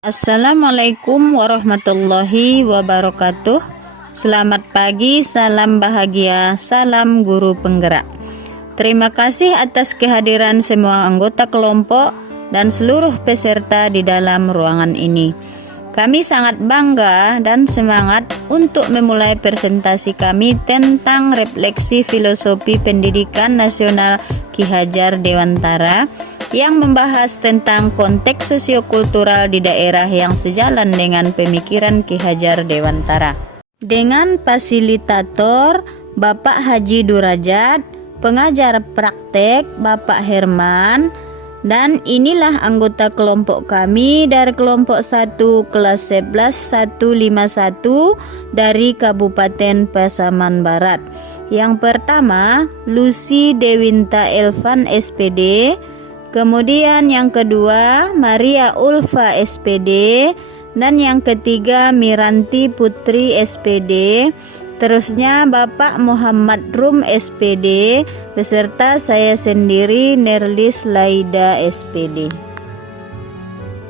Assalamualaikum warahmatullahi wabarakatuh. Selamat pagi, salam bahagia, salam guru penggerak. Terima kasih atas kehadiran semua anggota kelompok dan seluruh peserta di dalam ruangan ini. Kami sangat bangga dan semangat untuk memulai presentasi kami tentang refleksi filosofi pendidikan nasional Ki Hajar Dewantara yang membahas tentang konteks sosiokultural di daerah yang sejalan dengan pemikiran Ki Hajar Dewantara. Dengan fasilitator Bapak Haji Durajat, pengajar praktek Bapak Herman, dan inilah anggota kelompok kami dari kelompok 1 kelas 11 151 dari Kabupaten Pasaman Barat. Yang pertama, Lucy Dewinta Elvan SPD. Kemudian yang kedua, Maria Ulfa SPD, dan yang ketiga Miranti Putri SPD. Terusnya Bapak Muhammad Rum SPD beserta saya sendiri Nerlis Laida SPD.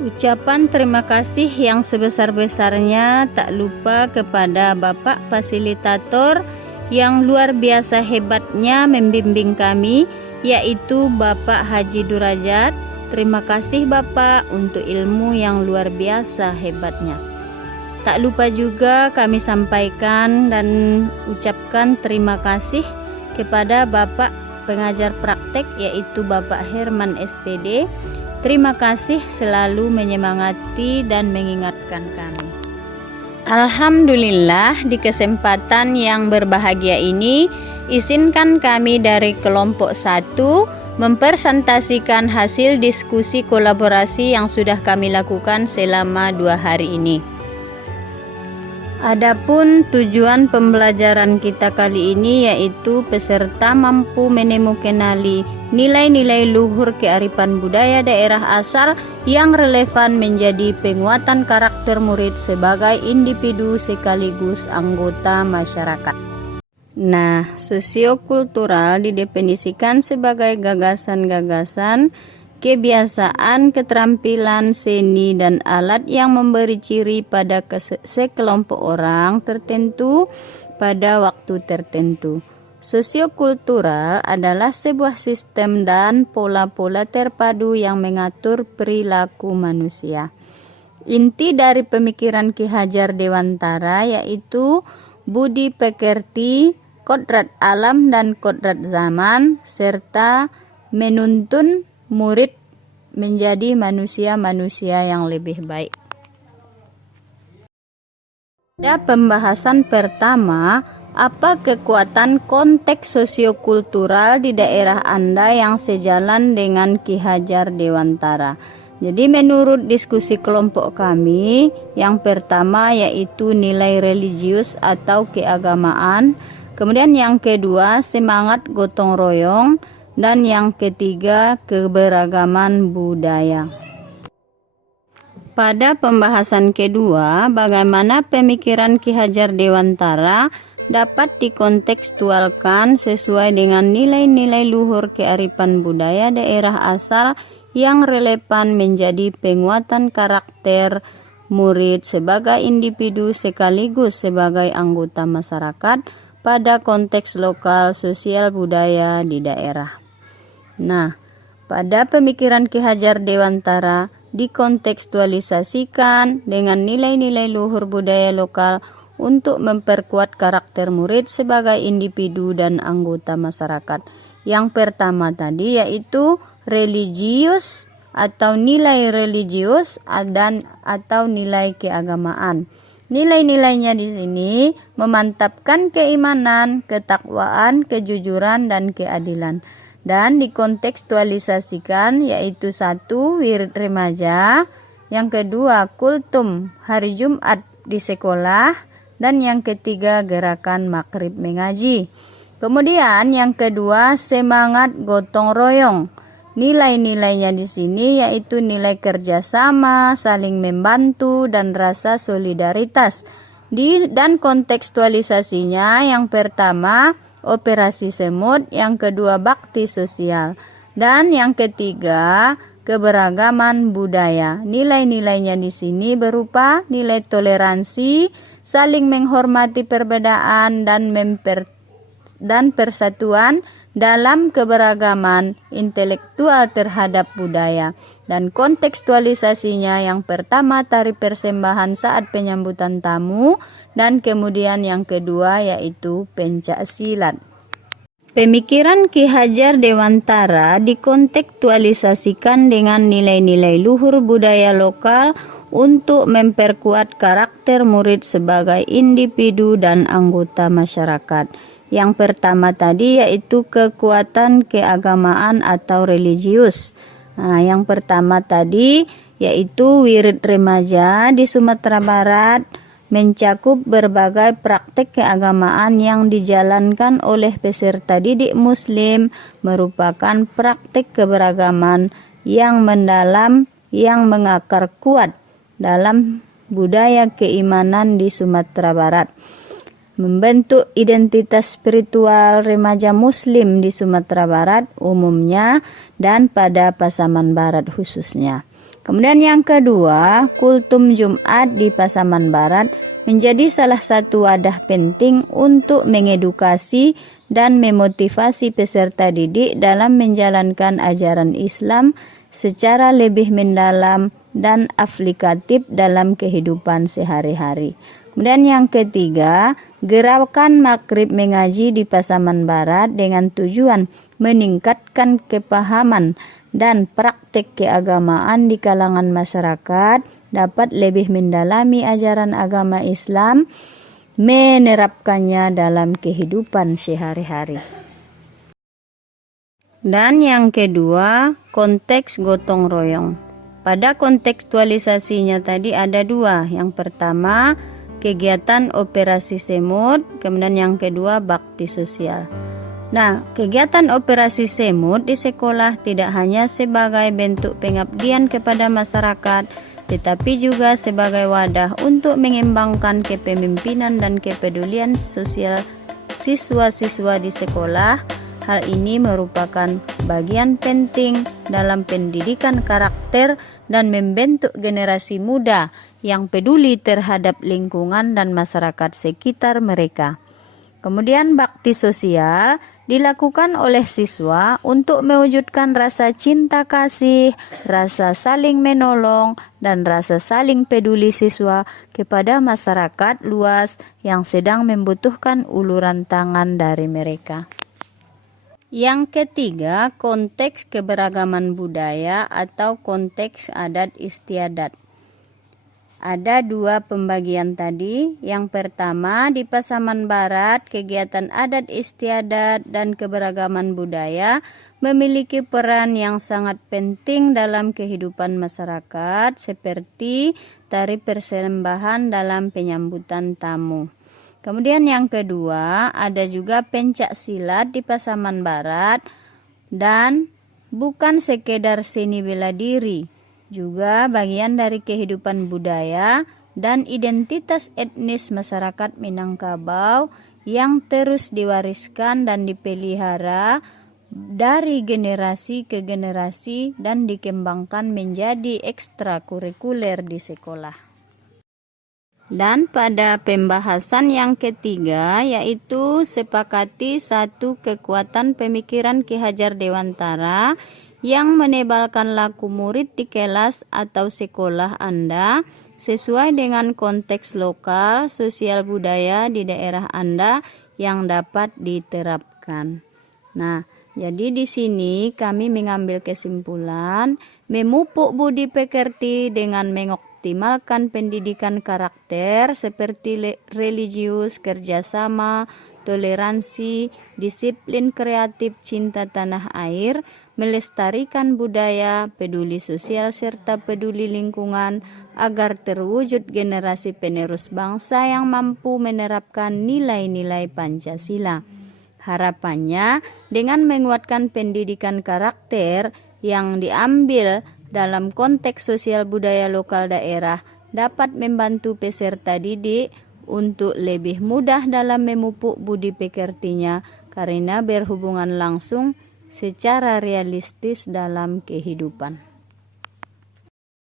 Ucapan terima kasih yang sebesar-besarnya tak lupa kepada Bapak Fasilitator yang luar biasa hebatnya membimbing kami, yaitu Bapak Haji Durajat. Terima kasih Bapak untuk ilmu yang luar biasa hebatnya. Tak lupa juga kami sampaikan dan ucapkan terima kasih kepada Bapak pengajar praktek, yaitu Bapak Herman SPD. Terima kasih selalu menyemangati dan mengingatkan kami. Alhamdulillah, di kesempatan yang berbahagia ini izinkan kami dari kelompok 1 mempresentasikan hasil diskusi kolaborasi yang sudah kami lakukan selama 2 hari ini. Adapun tujuan pembelajaran kita kali ini yaitu peserta mampu menemukanali nilai-nilai luhur kearifan budaya daerah asal yang relevan menjadi penguatan karakter murid sebagai individu sekaligus anggota masyarakat. Nah, sosiokultural didefinisikan sebagai gagasan-gagasan, kebiasaan, keterampilan, seni, dan alat yang memberi ciri pada sekelompok orang tertentu pada waktu tertentu. Sosiokultural adalah sebuah sistem dan pola-pola terpadu yang mengatur perilaku manusia. Inti dari pemikiran Ki Hajar Dewantara yaitu budi pekerti, kodrat alam dan kodrat zaman, serta menuntun murid menjadi manusia-manusia yang lebih baik. Pada pembahasan pertama, apa kekuatan konteks sosiokultural di daerah Anda yang sejalan dengan Ki Hajar Dewantara? Jadi menurut diskusi kelompok kami, yang pertama yaitu nilai religius atau keagamaan, kemudian yang kedua semangat gotong royong, dan yang ketiga keberagaman budaya. Pada pembahasan kedua, bagaimana pemikiran Ki Hajar Dewantara dapat dikontekstualkan sesuai dengan nilai-nilai luhur kearifan budaya daerah asal yang relevan menjadi penguatan karakter murid sebagai individu sekaligus sebagai anggota masyarakat pada konteks lokal sosial budaya di daerah. Nah, pada pemikiran Ki Hajar Dewantara dikontekstualisasikan dengan nilai-nilai luhur budaya lokal untuk memperkuat karakter murid sebagai individu dan anggota masyarakat. Yang pertama tadi yaitu religius atau nilai religius dan atau nilai keagamaan. Nilai-nilainya di sini memantapkan keimanan, ketakwaan, kejujuran, dan keadilan. Dan dikontekstualisasikan yaitu 1. Wirid remaja, yang kedua kultum hari Jumat di sekolah, dan yang ketiga gerakan magrib mengaji. Kemudian yang kedua semangat gotong royong. Nilai-nilainya di sini yaitu nilai kerjasama, saling membantu, dan rasa solidaritas. Dan kontekstualisasinya yang pertama operasi semut, yang kedua bakti sosial, dan yang ketiga keberagaman budaya. Nilai-nilainya di sini berupa nilai toleransi, saling menghormati perbedaan dan persatuan dalam keberagaman intelektual terhadap budaya. Dan kontekstualisasinya yang pertama tari persembahan saat penyambutan tamu, dan kemudian yang kedua yaitu pencak silat. Pemikiran Ki Hajar Dewantara dikontekstualisasikan dengan nilai-nilai luhur budaya lokal untuk memperkuat karakter murid sebagai individu dan anggota masyarakat. Yang pertama tadi yaitu kekuatan keagamaan atau religius. Yang pertama tadi yaitu wirid remaja di Sumatera Barat mencakup berbagai praktek keagamaan yang dijalankan oleh peserta didik Muslim, merupakan praktek keberagaman yang mendalam yang mengakar kuat dalam budaya keimanan di Sumatera Barat, membentuk identitas spiritual remaja Muslim di Sumatera Barat umumnya dan pada Pasaman Barat khususnya. Kemudian yang kedua, kultum Jumat di Pasaman Barat menjadi salah satu wadah penting untuk mengedukasi dan memotivasi peserta didik dalam menjalankan ajaran Islam secara lebih mendalam dan aplikatif dalam kehidupan sehari-hari. Kemudian yang ketiga, gerakan Maghrib mengaji di Pasaman Barat dengan tujuan meningkatkan kepahaman dan praktek keagamaan di kalangan masyarakat dapat lebih mendalami ajaran agama Islam, menerapkannya dalam kehidupan sehari-hari. Dan yang kedua, konteks gotong royong. Pada kontekstualisasinya tadi ada dua. Yang pertama, kegiatan operasi semut, kemudian yang kedua bakti sosial. Nah, kegiatan operasi semut di sekolah tidak hanya sebagai bentuk pengabdian kepada masyarakat, tetapi juga sebagai wadah untuk mengembangkan kepemimpinan dan kepedulian sosial siswa-siswa di sekolah. Hal ini merupakan bagian penting dalam pendidikan karakter dan membentuk generasi muda yang peduli terhadap lingkungan dan masyarakat sekitar mereka. Kemudian bakti sosial dilakukan oleh siswa untuk mewujudkan rasa cinta kasih, rasa saling menolong, dan rasa saling peduli siswa kepada masyarakat luas yang sedang membutuhkan uluran tangan dari mereka. Yang ketiga, konteks keberagaman budaya atau konteks adat istiadat. Ada dua pembagian tadi. Yang pertama, di Pasaman Barat, kegiatan adat istiadat dan keberagaman budaya memiliki peran yang sangat penting dalam kehidupan masyarakat, seperti tari persembahan dalam penyambutan tamu. Kemudian yang kedua, ada juga pencak silat di Pasaman Barat, dan bukan sekedar seni bela diri, juga bagian dari kehidupan budaya dan identitas etnis masyarakat Minangkabau yang terus diwariskan dan dipelihara dari generasi ke generasi dan dikembangkan menjadi ekstrakurikuler di sekolah. Dan pada pembahasan yang ketiga, yaitu sepakati satu kekuatan pemikiran Ki Hajar Dewantara yang menebalkan laku murid di kelas atau sekolah Anda sesuai dengan konteks lokal, sosial budaya di daerah Anda yang dapat diterapkan. Nah, jadi di sini kami mengambil kesimpulan memupuk budi pekerti dengan mengoptimalkan pendidikan karakter seperti religius, kerjasama, toleransi, disiplin kreatif, cinta tanah air, melestarikan budaya, peduli sosial, serta peduli lingkungan agar terwujud generasi penerus bangsa yang mampu menerapkan nilai-nilai Pancasila. Harapannya dengan menguatkan pendidikan karakter yang diambil dalam konteks sosial budaya lokal daerah dapat membantu peserta didik untuk lebih mudah dalam memupuk budi pekertinya karena berhubungan langsung secara realistis dalam kehidupan.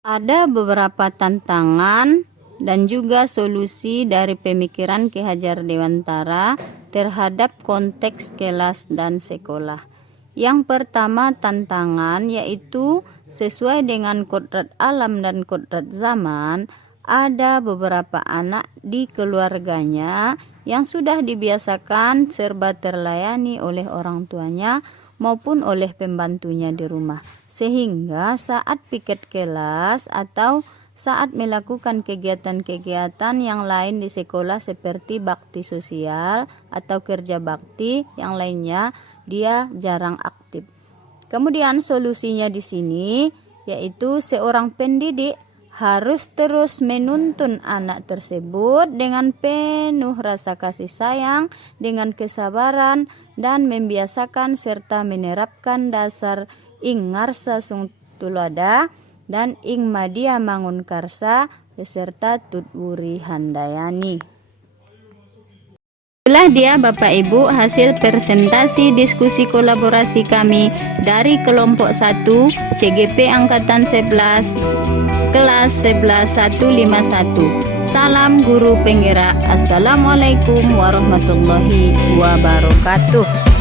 Ada beberapa tantangan dan juga solusi dari pemikiran Ki Hajar Dewantara terhadap konteks kelas dan sekolah. Yang pertama tantangan yaitu sesuai dengan kodrat alam dan kodrat zaman, ada beberapa anak di keluarganya yang sudah dibiasakan serba terlayani oleh orang tuanya maupun oleh pembantunya di rumah. Sehingga saat piket kelas atau saat melakukan kegiatan-kegiatan yang lain di sekolah seperti bakti sosial atau kerja bakti yang lainnya, dia jarang aktif. Kemudian solusinya di sini yaitu seorang pendidik harus terus menuntun anak tersebut dengan penuh rasa kasih sayang, dengan kesabaran, dan membiasakan serta menerapkan dasar ing ngarsa sung tulada dan ing madia mangun karsa beserta tutwuri handayani. Itulah dia Bapak Ibu hasil presentasi diskusi kolaborasi kami dari kelompok 1 CGP Angkatan 11 kelas 11151. Salam guru penggerak. Assalamualaikum warahmatullahi wabarakatuh.